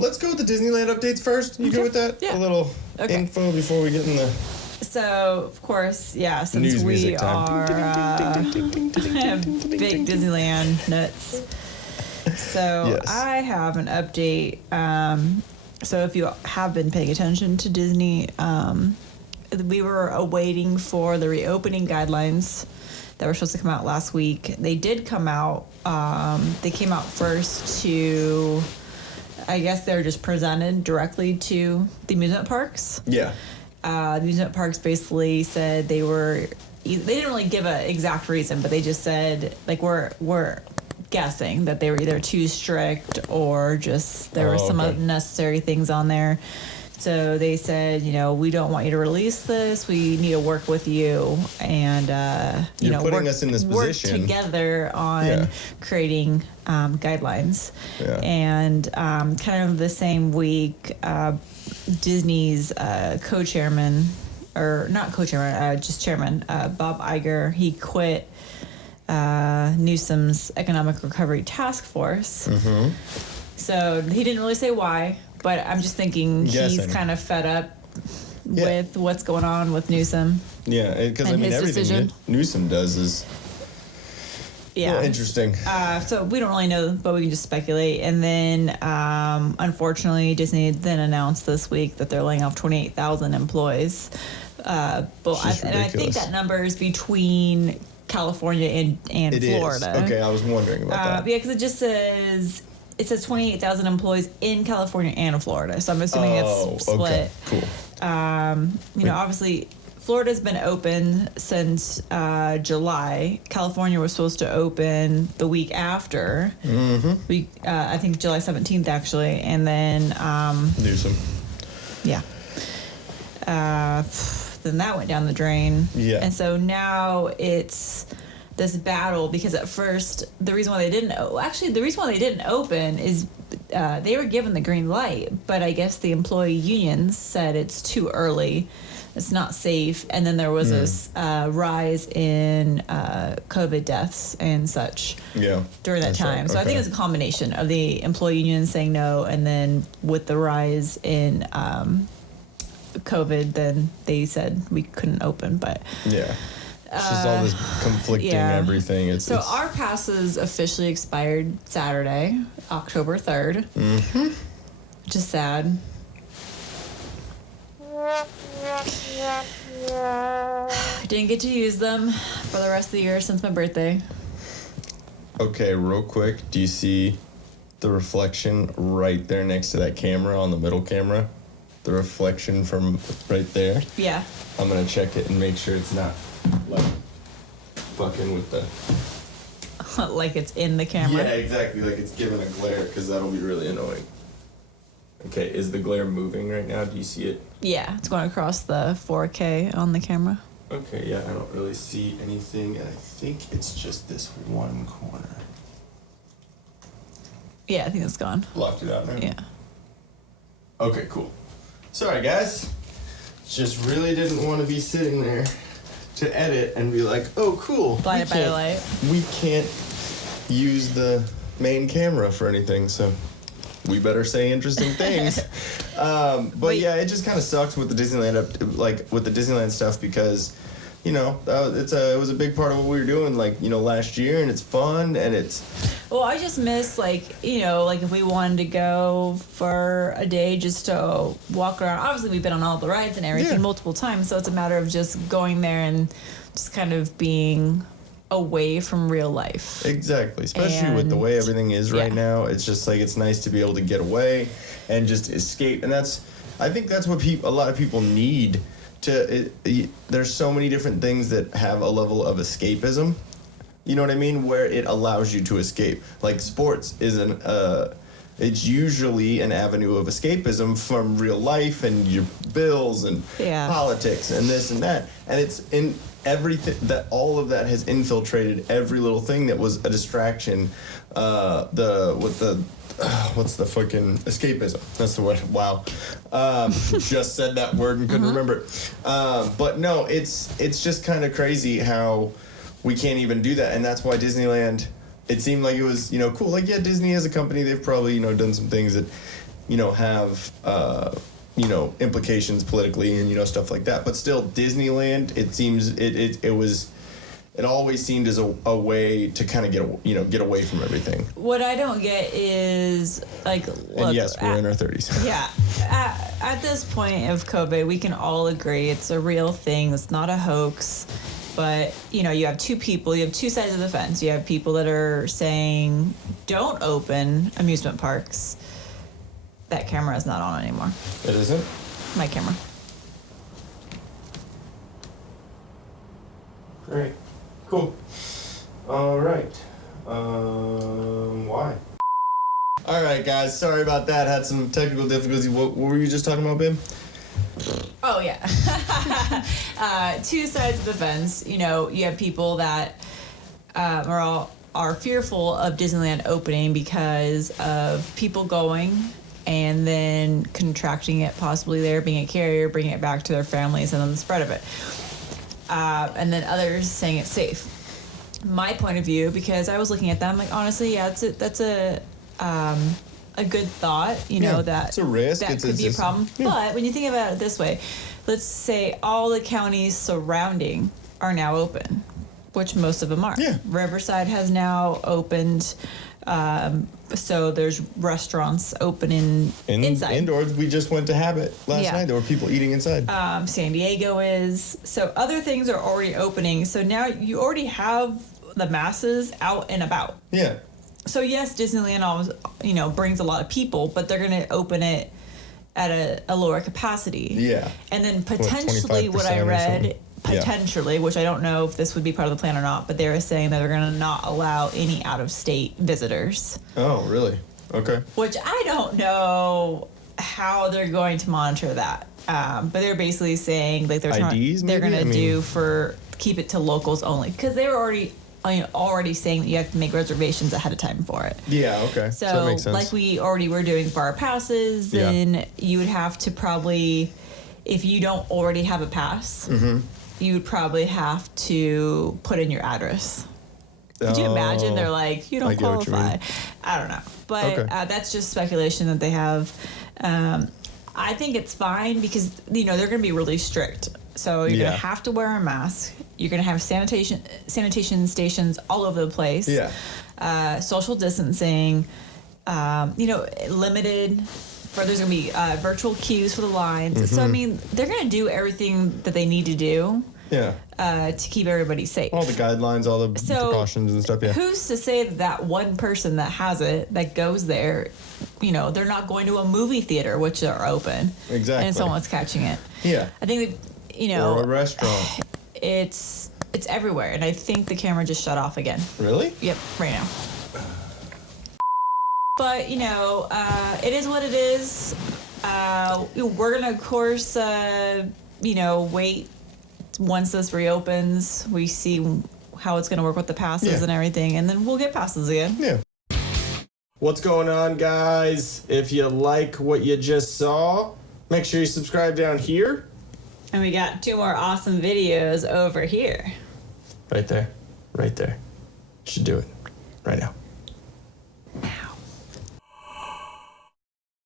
Let's go with the Disneyland updates first. You good with that? Yeah. A little info before we get in the... So, of course, yeah, since News we music time. are big Disneyland nuts. So, Yes. I have an update. So, if you have been paying attention to Disney, we were awaiting for the reopening guidelines that were supposed to come out last week. They did come out. They came out first to... I guess they're just presented directly to the amusement parks. Yeah. The amusement parks basically said they didn't really give an exact reason, but they just said, like, we're guessing that they were either too strict or just there were some unnecessary things on there. So they said, we don't want you to release this. We need to work with you and, You're putting us in this position. Work together on creating guidelines. Yeah. And kind of the same week, Disney's co-chairman, or not co-chairman, just chairman, Bob Iger, he quit Newsom's Economic Recovery Task Force. Mm-hmm. So he didn't really say why, but I'm just thinking he's kind of fed up with what's going on with Newsom. Yeah, because everything decision. Newsom does is interesting. So we don't really know, but we can just speculate. And then, unfortunately, Disney then announced this week that they're laying off 28,000 employees. And I think that number is between California and Florida. Okay, I was wondering about that. Yeah, because it just says... It says 28,000 employees in California and Florida, so I'm assuming it's split. Okay, cool. Obviously, Florida's been open since July. California was supposed to open the week after. Mm-hmm. I think July 17th, actually, and then... Newsom. Yeah. Then that went down the drain. Yeah. And so now it's... this battle, because at first the reason why they didn't open is they were given the green light, but I guess the employee unions said it's too early, it's not safe, and then there was this rise in COVID deaths and such during that time. Right. So I think it's a combination of the employee unions saying no, and then with the rise in COVID, then they said we couldn't open, but it's just all this conflicting everything. It's our passes officially expired Saturday, October 3rd. Mm-hmm. Which is sad. I didn't get to use them for the rest of the year since my birthday. Okay, real quick, do you see the reflection right there next to that camera on the middle camera? The reflection from right there? Yeah. I'm going to check it and make sure it's not... like fucking with the like it's in the camera. Yeah, exactly, like it's giving a glare, because that'll be really annoying. Okay, is the glare moving right now? Do you see it? Yeah, it's going across the 4K on the camera. Okay, yeah, I don't really see anything, and I think it's just this one corner. Yeah, I think it's gone. Blocked it out now? Yeah. Okay, cool. Sorry, guys. Just really didn't want to be sitting there to edit and be like, oh, cool. Blinded by the light. We can't use the main camera for anything, so we better say interesting things. But yeah, it just kind of sucks with the Disneyland with the Disneyland stuff, because it was a big part of what we were doing last year, and it's fun, and it's... Well, I just miss if we wanted to go for a day just to walk around. Obviously, we've been on all the rides and everything multiple times, so it's a matter of just going there and just kind of being away from real life. Exactly, especially with the way everything is right now. It's just it's nice to be able to get away and just escape, and I think that's what a lot of people need. There's so many different things that have a level of escapism. You know what I mean? Where it allows you to escape. Like sports is it's usually an avenue of escapism from real life and your bills and politics and this and that. And it's in everything that all of that has infiltrated every little thing that was a distraction. What's the fucking escapism? That's the word. Wow. Just said that word and couldn't remember it. But no, it's just kind of crazy how we can't even do that. And that's why Disneyland, it seemed like it was, cool. Like, yeah, Disney as a company, they've probably, done some things that have implications politically and stuff like that. But still, Disneyland, it seems it always seemed as a way to kind of get away from everything. What I don't get is look, and yes, we're in our 30s. Yeah, at this point of COVID, we can all agree it's a real thing. It's not a hoax. But you have two people. You have two sides of the fence. You have people that are saying don't open amusement parks. That camera is not on anymore. It isn't? My camera. Great. Cool. All right. Why? All right, guys. Sorry about that. Had some technical difficulties. What were you just talking about, Bim? Oh, yeah. Two sides of the fence. You have people that are fearful of Disneyland opening because of people going and then contracting it possibly there, being a carrier, bringing it back to their families, and then the spread of it. And then others saying it's safe. My point of view, because I was looking at that, I'm like, honestly, yeah, that's a good thought, that it's a risk. That could be a problem. Yeah. But when you think about it this way, let's say all the counties surrounding are now open, which most of them are. Yeah. Riverside has now opened. So there's restaurants opening inside. Indoors, we just went to Habit last night. There were people eating inside. San Diego is. So other things are already opening. So now you already have the masses out and about. Yeah. So yes, Disneyland always, brings a lot of people, but they're going to open it at a lower capacity. Yeah. And then potentially what I read, which I don't know if this would be part of the plan or not, but they were saying that they're going to not allow any out-of-state visitors. Oh, really? Okay. Which I don't know how they're going to monitor that. But they're basically saying like they're going to keep it to locals only, because they were already saying that you have to make reservations ahead of time for it. Yeah, okay. So that makes sense. like we already were doing for our passes, then you would have to probably, if you don't already have a pass, you would probably have to put in your address. Could you imagine? They're like, you don't qualify. I don't know. But that's just speculation that they have. I think it's fine because, they're going to be really strict. So you're going to have to wear a mask. You're going to have sanitation stations all over the place. Yeah. Social distancing. Limited. There's going to be virtual queues for the lines. So, they're going to do everything that they need to do. Yeah. To keep everybody safe. All the guidelines, all the precautions and stuff, Who's to say that one person that has it, that goes there, they're not going to a movie theater, which are open. Exactly. And someone's catching it. Yeah. I think that, or a restaurant. It's everywhere, and I think the camera just shut off again. Really? Yep, right now. But, it is what it is. We're going to, of course, wait once this reopens. We see how it's going to work with the passes and everything, and then we'll get passes again. Yeah. What's going on, guys? If you like what you just saw, make sure you subscribe down here. And we got 2 more awesome videos over here. Right there. Right there. Should do it right now.